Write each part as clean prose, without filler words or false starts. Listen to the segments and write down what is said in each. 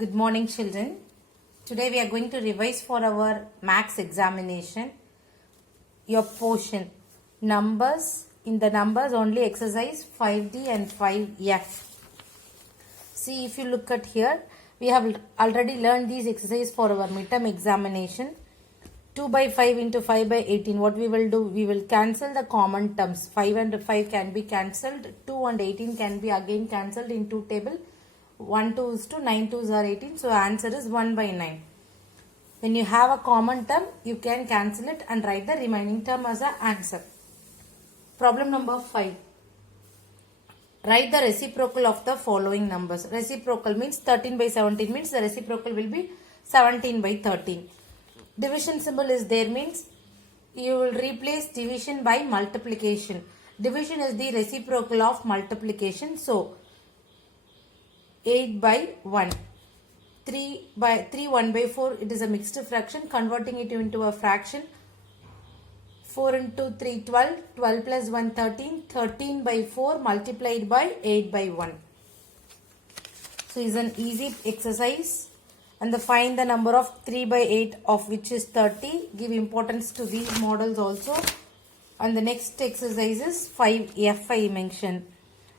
Good morning, children. Today we are going to revise for our maths examination your portion numbers. In the numbers only exercise 5D and 5F. See, if you look at here, we have already learned these exercises for our midterm examination. 2 by 5 into 5 by 18. What we will do? We will cancel the common terms. 5 and 5 can be cancelled. 2 and 18 can be again cancelled in 2 table. 1 2 is 2, 9 2s are 18. So answer is 1 by 9. When you have a common term, you can cancel it and write the remaining term as an answer. Problem number 5. Write the reciprocal of the following numbers. Reciprocal means 13 by 17 means the reciprocal will be 17 by 13. Division symbol is there means you will replace division by multiplication. Division is the reciprocal of multiplication. So 8 by 1. 3 1 by 4, it is a mixed fraction. Converting it into a fraction. 4 into 3 12. 12 plus 1 13. 13 by 4 multiplied by 8 by 1. So it's an easy exercise. And find the number of 3 by 8 of which is 30. Give importance to these models also. And the next exercise is 5F I mentioned.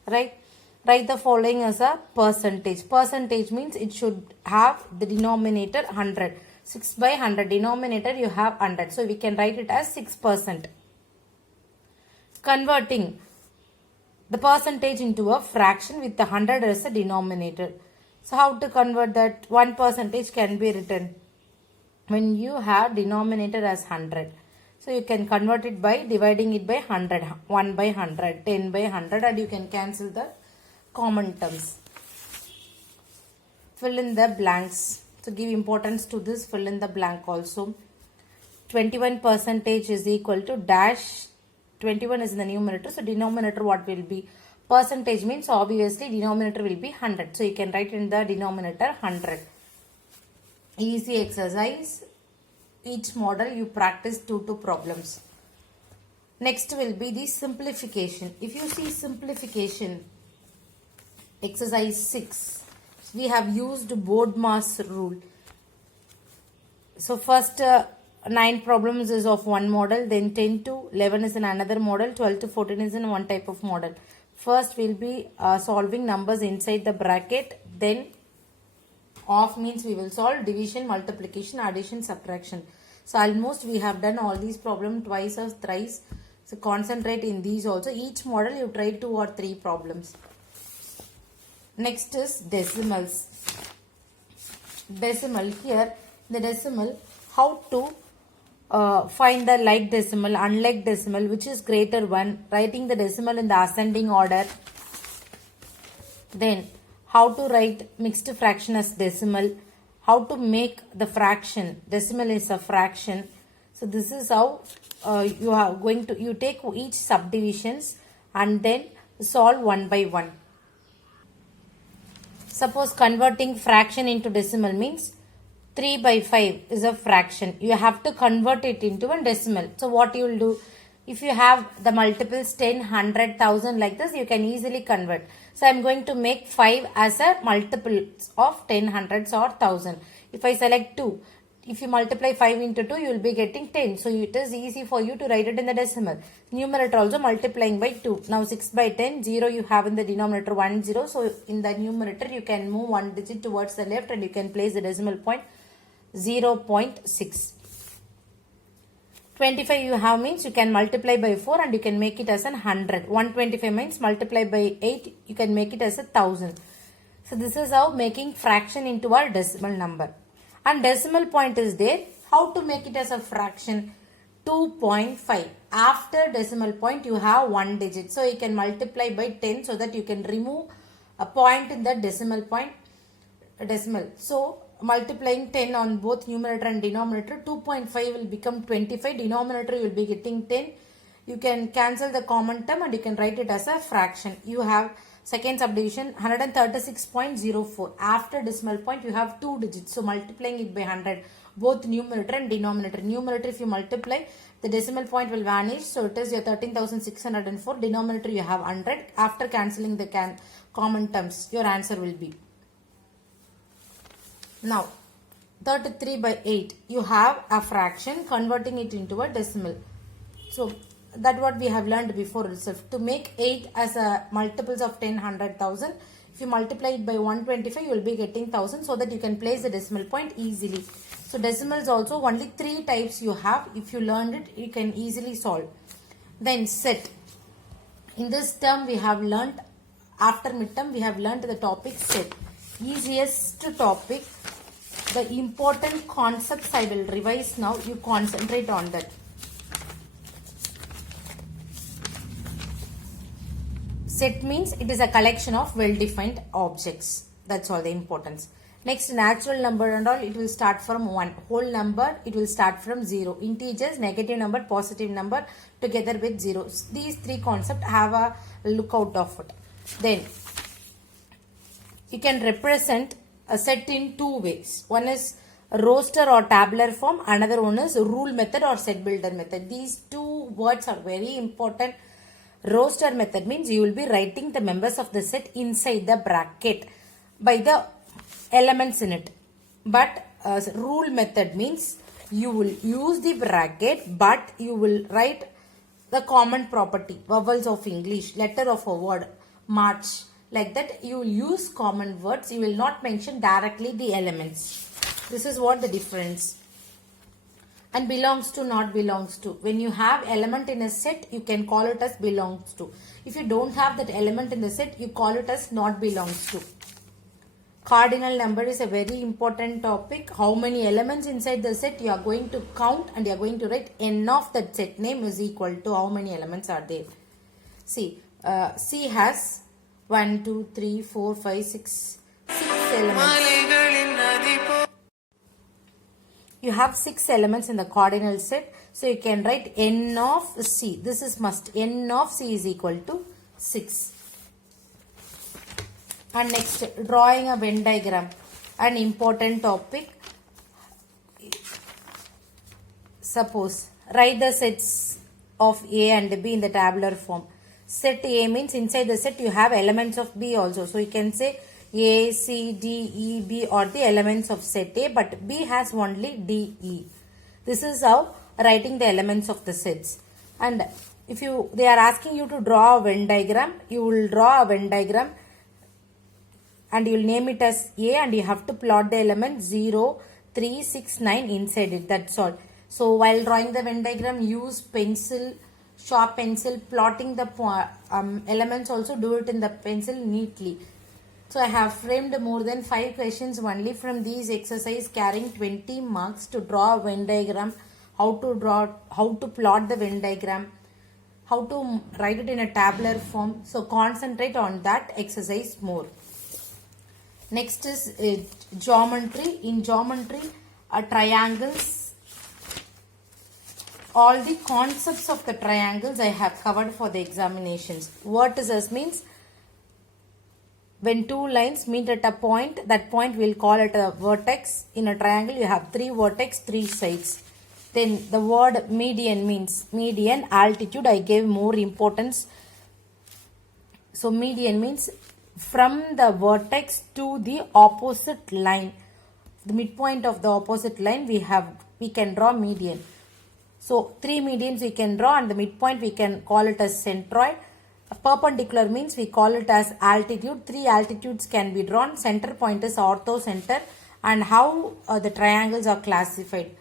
Right? Write the following as a percentage. Percentage means it should have the denominator 100. 6 by 100. Denominator you have 100. So we can write it as 6%. Converting the percentage into a fraction with the 100 as a denominator. So how to convert that? 1% can be written when you have denominator as 100. So you can convert it by dividing it by 100. 1 by 100, 10 by 100 and you can cancel the common terms. Fill in the blanks. So give importance to this, fill in the blank also. 21% is equal to dash. 21 is in the numerator. So denominator what will be? Percentage means obviously denominator will be 100. So you can write in the denominator 100. Easy exercise. Each model you practice 2 problems. Next will be the simplification. If you see simplification, exercise 6, we have used BODMAS rule. So first 9 problems is of one model, then 10 to 11 is in another model, 12 to 14 is in one type of model. First we'll be solving numbers inside the bracket, then off means we will solve division, multiplication, addition, subtraction. So almost we have done all these problems twice or thrice. So concentrate in these also. Each model you try 2 or 3 problems. Next is decimals. Decimal, here the decimal, how to find the like decimal, unlike decimal, which is greater one, writing the decimal in the ascending order. Then how to write mixed fraction as decimal, how to make the fraction, decimal is a fraction. So this is how you are going to, you take each subdivisions and then solve one by one. Suppose converting fraction into decimal means 3 by 5 is a fraction. You have to convert it into a decimal. So what you will do? If you have the multiples 10, 100, 1000 like this, you can easily convert. So I am going to make 5 as a multiple of 10, hundreds or 1000. If I select 2, if you multiply 5 into 2, you will be getting 10. So it is easy for you to write it in the decimal. Numerator also multiplying by 2. Now 6 by 10, 0 you have in the denominator 1, 0. So in the numerator you can move one digit towards the left and you can place the decimal point 0.6. 25 you have means you can multiply by 4 and you can make it as 100. 125 means multiply by 8, you can make it as 1000. So this is how making fraction into our decimal number. And decimal point is there. How to make it as a fraction? 2.5. After decimal point you have one digit. So you can multiply by 10 so that you can remove a point in the decimal point. Decimal. So multiplying 10 on both numerator and denominator, 2.5 will become 25. Denominator you will be getting 10. You can cancel the common term and you can write it as a fraction. You have second subdivision 136.04. After decimal point you have 2 digits. So multiplying it by 100. Both numerator and denominator. Numerator if you multiply, the decimal point will vanish. So it is your 13,604. Denominator you have 100. After cancelling the common terms, your answer will be Now 33 by 8, you have a fraction converting it into a decimal. So that what we have learned before itself. To make 8 as a multiples of 10, 100, 1000, if you multiply it by 125, you will be getting 1000, so that you can place the decimal point easily. So decimals also only 3 types you have. If you learned it, you can easily solve. Then set. In this term we have learnt, after midterm we have learnt the topic set. Easiest topic. The important concepts I will revise now. You concentrate on that. Set means it is a collection of well-defined objects. That's all the importance. Next, natural number and all, it will start from 1. Whole number, it will start from 0. Integers, negative number, positive number together with 0. These 3 concepts have a lookout of it. Then, you can represent a set in 2 ways. One is roster or tabular form. Another one is rule method or set builder method. These 2 words are very important. Roster method means you will be writing the members of the set inside the bracket by the elements in it. But rule method means you will use the bracket, but you will write the common property, vowels of English, letter of a word, march. Like that, you will use common words. You will not mention directly the elements. This is what the difference. And belongs to, not belongs to. When you have element in a set, you can call it as belongs to. If you don't have that element in the set, you call it as not belongs to. Cardinal number is a very important topic. How many elements inside the set you are going to count, and you are going to write n of that set name is equal to how many elements are there. See, C has 1, 2, 3, 4, 5, 6 elements. You have 6 elements in the cardinal set. So you can write n of C. This is must. N of C is equal to 6. And next, drawing a Venn diagram. An important topic. Suppose, write the sets of A and B in the tabular form. Set A means inside the set you have elements of B also. So you can say A, C, D, E, B are the elements of set A, but B has only D, E. This is how writing the elements of the sets. And if they are asking you to draw a Venn diagram, you will draw a Venn diagram and you will name it as A, and you have to plot the element 0, 3, 6, 9 inside it. That's all. So while drawing the Venn diagram, use pencil, sharp pencil, plotting the elements also, do it in the pencil neatly. So I have framed more than 5 questions only from these exercise carrying 20 marks to draw a Venn diagram, how to plot the Venn diagram, how to write it in a tabular form. So concentrate on that exercise more. Next is geometry. In geometry, triangles, all the concepts of the triangles I have covered for the examinations. Vertices means when 2 lines meet at a point, that point we'll call it a vertex. In a triangle, you have 3 vertex, 3 sides. Then the word median means median, altitude. I gave more importance. So median means from the vertex to the opposite line, the midpoint of the opposite line, we can draw median. So 3 medians we can draw, and the midpoint we can call it as centroid. A perpendicular means we call it as altitude. 3 altitudes can be drawn. Center point is orthocenter. And how the triangles are classified.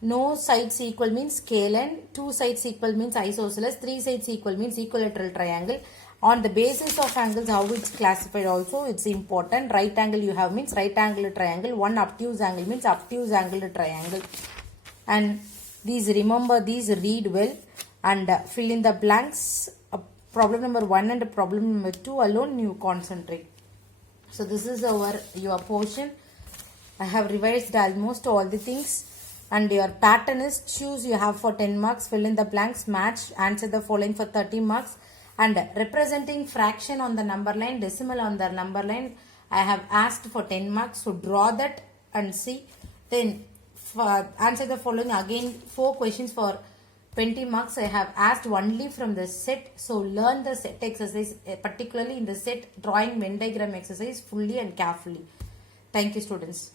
No sides equal means scalene. 2 sides equal means isosceles. 3 sides equal means equilateral triangle. On the basis of angles, how it's classified also, it's important. Right angle you have means right angle triangle. One obtuse angle means obtuse angle triangle. And these, remember these, read well and fill in the blanks. Problem number 1 and problem number 2 alone you concentrate. So this is your portion. I have revised almost all the things. And your pattern is choose, you have for 10 marks, fill in the blanks, match, answer the following for 30 marks. And representing fraction on the number line, decimal on the number line, I have asked for 10 marks. So draw that and see. Then answer the following, again 4 questions for 20 marks. I have asked only from the set. So learn the set exercise, particularly in the set drawing Venn diagram exercise fully and carefully. Thank you, students.